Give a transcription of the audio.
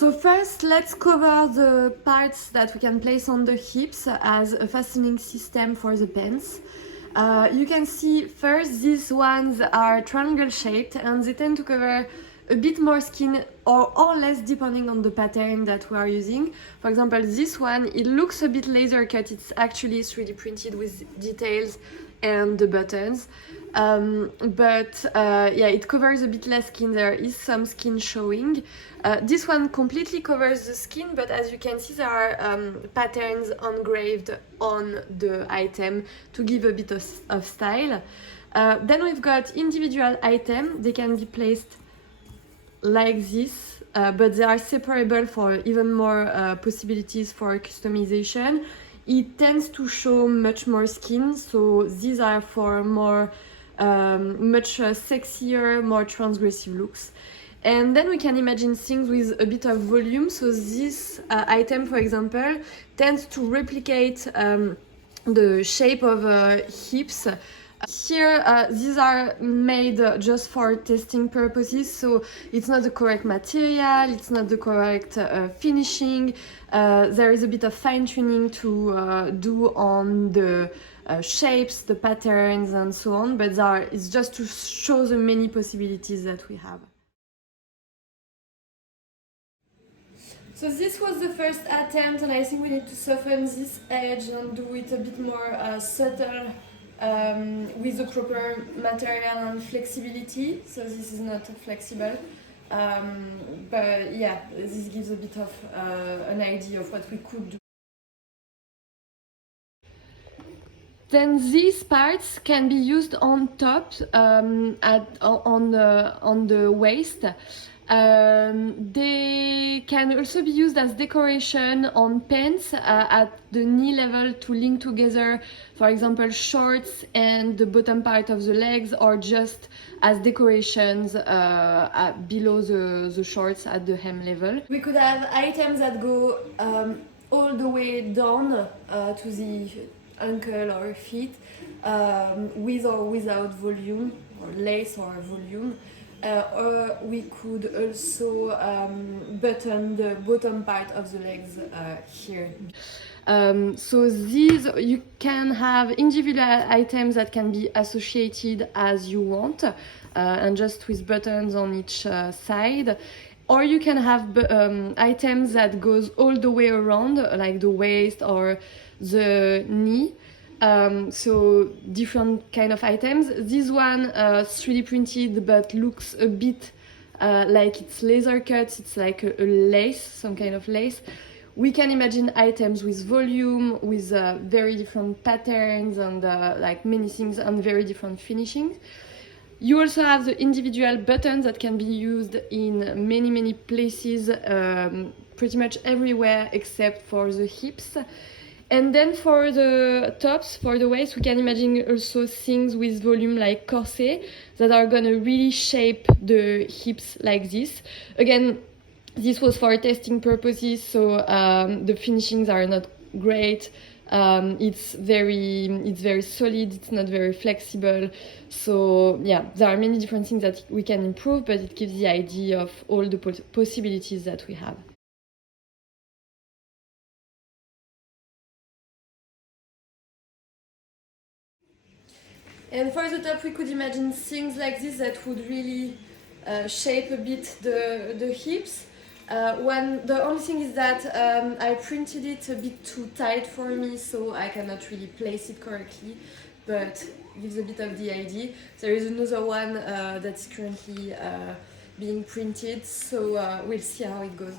So first, let's cover the parts that we can place on the hips as a fastening system for the pants. You can see first these ones are triangle shaped and they tend to cover a bit more skin or less depending on the pattern that we are using. For example, this one, it looks a bit laser cut, it's actually 3D printed with details and the buttons. Yeah, it covers a bit less skin, there is some skin showing. This one completely covers the skin, but as you can see there are patterns engraved on the item to give a bit of style. Then we've got individual items, they can be placed like this, but they are separable for even more possibilities for customization. It tends to show much more skin, so these are for more much sexier, more transgressive looks. And then we can imagine things with a bit of volume. So this item, for example, tends to replicate the shape of hips. Here, these are made just for testing purposes, so it's not the correct material, it's not the correct finishing. There is a bit of fine-tuning to do on the shapes, the patterns, and so on, but it's just to show the many possibilities that we have. So this was the first attempt, and I think we need to soften this edge and do it a bit more subtle with the proper material and flexibility. So this is not flexible, but yeah, this gives a bit of an idea of what we could do. Then these parts can be used on top on the waist. They can also be used as decoration on pants at the knee level to link together, for example, shorts and the bottom part of the legs, or just as decorations below the shorts at the hem level. We could have items that go all the way down to the ankle or feet, with or without volume, or lace or volume. Or we could also button the bottom part of the legs here. So these, you can have individual items that can be associated as you want, and just with buttons on each side. Or you can have items that goes all the way around, like the waist or the knee. So different kind of items. This one 3D printed but looks a bit like it's laser cut, it's like a lace, some kind of lace. We can imagine items with volume, with very different patterns and like many things and very different finishings. You also have the individual buttons that can be used in many places, pretty much everywhere except for the hips. And then for the tops, for the waist, we can imagine also things with volume like corset that are gonna really shape the hips like this. Again, this was for testing purposes, so the finishings are not great. It's very solid, it's not very flexible. So yeah, there are many different things that we can improve, but it gives the idea of all the possibilities that we have. And for the top, we could imagine things like this that would really shape a bit the hips. The only thing is that I printed it a bit too tight for me, so I cannot really place it correctly, but gives a bit of the idea. There is another one that's currently being printed, so we'll see how it goes.